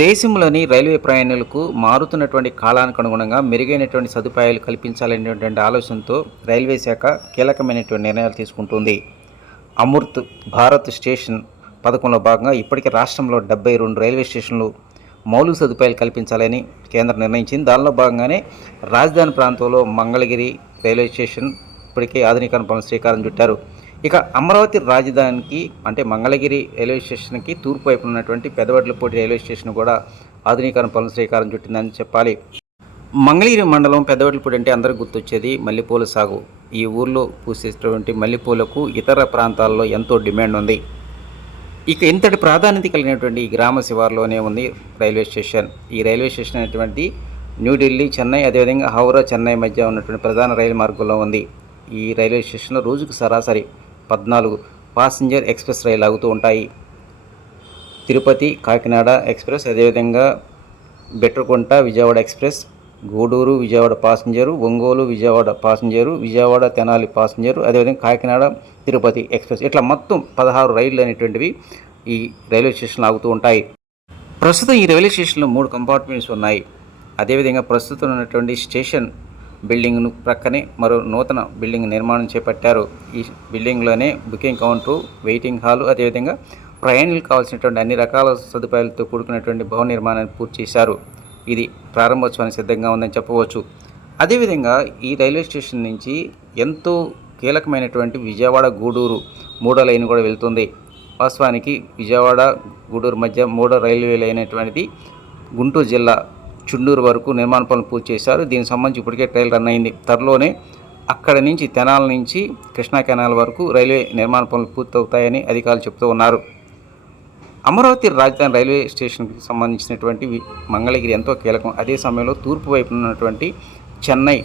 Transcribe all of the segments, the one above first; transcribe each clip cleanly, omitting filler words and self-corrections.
దేశంలోని రైల్వే ప్రయాణికులకు మారుతున్నటువంటి కాలానికి అనుగుణంగా మెరుగైనటువంటి సదుపాయాలు కల్పించాలనేటువంటి ఆలోచనతో రైల్వే శాఖ కీలకమైనటువంటి నిర్ణయాలు తీసుకుంటుంది. అమృత్ భారత్ స్టేషన్ పథకంలో భాగంగా ఇప్పటికే రాష్ట్రంలో 72 రైల్వే స్టేషన్లు మౌలిక సదుపాయాలు కల్పించాలని కేంద్రం నిర్ణయించింది. దానిలో భాగంగానే రాజధాని ప్రాంతంలో మంగళగిరి రైల్వే స్టేషన్ ఇప్పటికే ఆధునీకరణ పనులు శ్రీకారం చుట్టారు. ఇక అమరావతి రాజధానికి అంటే మంగళగిరి రైల్వే స్టేషన్కి తూర్పు వైపున ఉన్నటువంటి పెదవడ్లపూడి రైల్వే స్టేషన్ కూడా ఆధునీకరణ పనులు శ్రీకారం చుట్టిందని చెప్పాలి. మంగళగిరి మండలం పెదవడ్లపూడి అంటే అందరికీ గుర్తొచ్చేది మల్లెపూల సాగు. ఈ ఊర్లో పూసేటటువంటి మల్లెపూలకు ఇతర ప్రాంతాల్లో ఎంతో డిమాండ్ ఉంది. ఇక ఇంతటి ప్రాధాన్యత కలిగినటువంటి ఈ గ్రామ శివార్లోనే ఉంది రైల్వే స్టేషన్. ఈ రైల్వే స్టేషన్ అనేటువంటి న్యూఢిల్లీ, చెన్నై, అదేవిధంగా హౌరా, చెన్నై మధ్య ఉన్నటువంటి ప్రధాన రైలు మార్గంలో ఉంది. ఈ రైల్వే స్టేషన్లో రోజుకు సరాసరి 14 పాసింజర్ ఎక్స్ప్రెస్ రైలు ఆగుతూ ఉంటాయి. తిరుపతి, కాకినాడ ఎక్స్ప్రెస్, అదేవిధంగా Bitragunta Vijayawada express, Gudur Vijayawada passenger, Ongole Vijayawada passenger, Vijayawada Tenali passenger, అదేవిధంగా కాకినాడ తిరుపతి ఎక్స్ప్రెస్, ఇట్లా మొత్తం 16 రైళ్లు అనేటువంటివి ఈ రైల్వే స్టేషన్లో ఆగుతూ ఉంటాయి. ప్రస్తుతం ఈ రైల్వే స్టేషన్లో 3 కంపార్ట్మెంట్స్ ఉన్నాయి. అదేవిధంగా ప్రస్తుతం ఉన్నటువంటి స్టేషన్ బిల్డింగ్ను ప్రక్కనే మరో నూతన బిల్డింగ్ నిర్మాణం చేపట్టారు. ఈ బిల్డింగ్లోనే బుకింగ్ కౌంటరు, వెయిటింగ్ హాలు, అదేవిధంగా ప్రయాణికులకు కావాల్సినటువంటి అన్ని రకాల సదుపాయాలతో కూడుకున్నటువంటి భవన నిర్మాణాన్ని పూర్తి చేశారు. ఇది ప్రారంభోత్సవానికి సిద్ధంగా ఉందని చెప్పవచ్చు. అదేవిధంగా ఈ రైల్వే స్టేషన్ నుంచి ఎంతో కీలకమైనటువంటి విజయవాడ గూడూరు 3వ లైన్ కూడా వెళ్తుంది. వాస్తవానికి విజయవాడ గూడూరు మధ్య 3వ రైల్వే లైన్ అయినటువంటిది గుంటూరు జిల్లా చుండూరు వరకు నిర్మాణ పనులు పూర్తి చేశారు. దీనికి సంబంధించి ఇప్పటికే ట్రయల్ రన్ అయింది. త్వరలోనే అక్కడి నుంచి తెనాల నుంచి కృష్ణా కెనాల్ వరకు రైల్వే నిర్మాణ పనులు పూర్తవుతాయని అధికారులు చెబుతూ ఉన్నారు. అమరావతి రాజధాని రైల్వే స్టేషన్కి సంబంధించినటువంటి మంగళగిరి ఎంతో కీలకం. అదే సమయంలో తూర్పు వైపున ఉన్నటువంటి చెన్నై,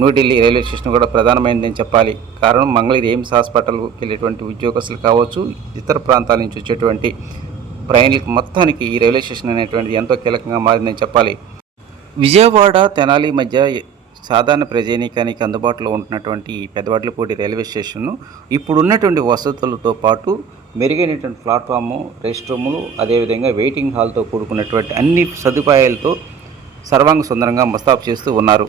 న్యూఢిల్లీ రైల్వే స్టేషన్ కూడా ప్రధానమైనదని చెప్పాలి. కారణం మంగళగిరి ఎయిమ్స్ హాస్పిటల్కి వెళ్ళేటువంటి ఉద్యోగస్తులు కావచ్చు, ఇతర ప్రాంతాల నుంచి వచ్చేటువంటి ప్రయాణికులకు మొత్తానికి ఈ రైల్వే స్టేషన్ అనేటువంటిది ఎంతో కీలకంగా మారిందని చెప్పాలి. విజయవాడ తెనాలి మధ్య సాధారణ ప్రజానీకానికి అందుబాటులో ఉంటున్నటువంటి ఈ పెదవడ్లపూడి రైల్వే స్టేషన్ను ఇప్పుడున్నటువంటి వసతులతో పాటు మెరుగైనటువంటి ప్లాట్ఫాము, రెస్ట్ రూములు, అదేవిధంగా వెయిటింగ్ హాల్తో కూడుకున్నటువంటి అన్ని సదుపాయాలతో సర్వాంగ సుందరంగా ముస్తాబు చేస్తూ ఉన్నారు.